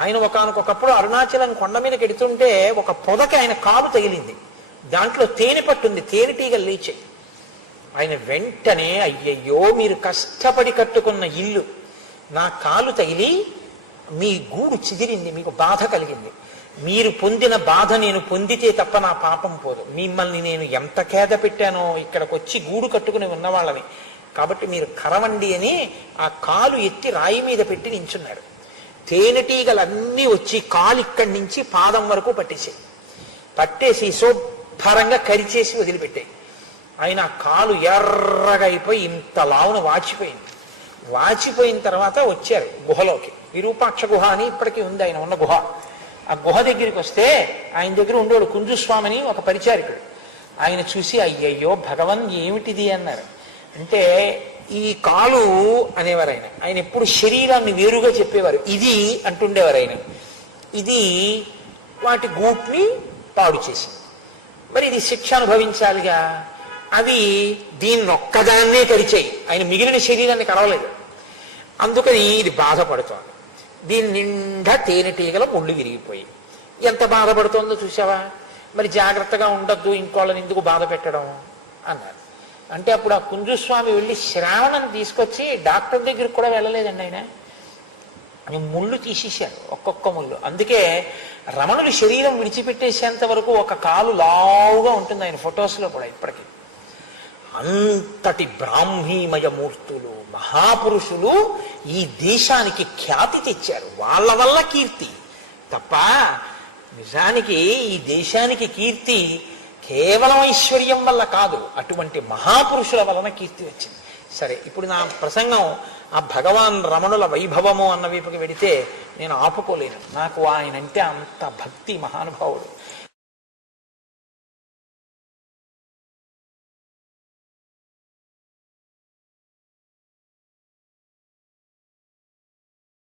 ఆయన ఒకానొకప్పుడు అరుణాచలం కొండ మీదకి ఎడుతుంటే ఒక పొదకి ఆయన కాలు తగిలింది, దాంట్లో తేనె పట్టుంది, తేనెటీగలు లేచాయి. ఆయన వెంటనే అయ్యయ్యో మీరు కష్టపడి కట్టుకున్న ఇల్లు నా కాలు తగిలి మీ గూడు చిదిరింది, మీకు బాధ కలిగింది, మీరు పొందిన బాధ నేను పొందితే తప్ప నా పాపం పోదు, మిమ్మల్ని నేను ఎంత ఖేద పెట్టానో ఇక్కడికి వచ్చి గూడు కట్టుకుని ఉన్నవాళ్ళని, కాబట్టి మీరు కరవండి అని ఆ కాలు ఎత్తి రాయి మీద పెట్టి నించున్నాడు. తేనెటీగలన్నీ వచ్చి కాలు ఇక్కడి నుంచి పాదం వరకు పట్టేసి శుభ్రంగా కరిచేసి వదిలిపెట్టాయి. ఆయన కాలు ఎర్రగా అయిపోయి ఇంత లావున వాచిపోయింది. వాచిపోయిన తర్వాత వచ్చారు గుహలోకి. విరూపాక్ష గుహ అని ఇప్పటికీ ఉంది ఆయన ఉన్న గుహ. ఆ గుహ దగ్గరికి వస్తే ఆయన దగ్గర ఉండేవాడు కుంజుస్వామిని ఒక పరిచారికుడు. ఆయన చూసి అయ్యయ్యో భగవన్ ఏమిటిది అన్నారు. అంటే ఈ కాలు అనేవారు ఆయన. ఆయన ఎప్పుడు శరీరాన్ని వేరుగా చెప్పేవారు. ఇది అంటుండేవారు ఆయన. ఇది వాటి గూట్ని పాడు చేసింది, మరి ఇది శిక్ష అనుభవించాలిగా. అవి దీన్నొక్కదాన్నే కరిచాయి, ఆయన మిగిలిన శరీరాన్ని కరవలేదు. అందుకని ఇది బాధపడుతోంది. దీని నిండా తేనెటీగల ముళ్ళు విరిగిపోయి ఎంత బాధపడుతోందో చూసావా. మరి జాగ్రత్తగా ఉండద్దు, ఇంకోళ్ళని ఎందుకు బాధ పెట్టడం అన్నారు. అంటే అప్పుడు ఆ కుంజుస్వామి వెళ్ళి శ్రావణం తీసుకొచ్చి డాక్టర్ దగ్గరికి కూడా వెళ్ళలేదండి ఆయన. ముళ్ళు తీసేశారు, ఒక్కొక్క ముళ్ళు. అందుకే రమణులు శరీరం విడిచిపెట్టేసేంత వరకు ఒక కాలు లావుగా ఉంటుంది ఆయన ఫొటోస్లో కూడా ఇప్పటికీ. అంతటి బ్రాహ్మీమయ మూర్తులు మహాపురుషులు ఈ దేశానికి ఖ్యాతి తెచ్చారు. వాళ్ళ వల్ల కీర్తి తప్ప నిజానికి ఈ దేశానికి కీర్తి కేవలం ఐశ్వర్యం వల్ల కాదు, అటువంటి మహాపురుషుల వలన కీర్తి వచ్చింది. సరే, ఇప్పుడు నా ప్రసంగం ఆ భగవాన్ రమణుల వైభవము అన్న వైపుకి వెడితే నేను ఆపుకోలేను. నాకు ఆయన అంటే అంత భక్తి, మహానుభావుడు.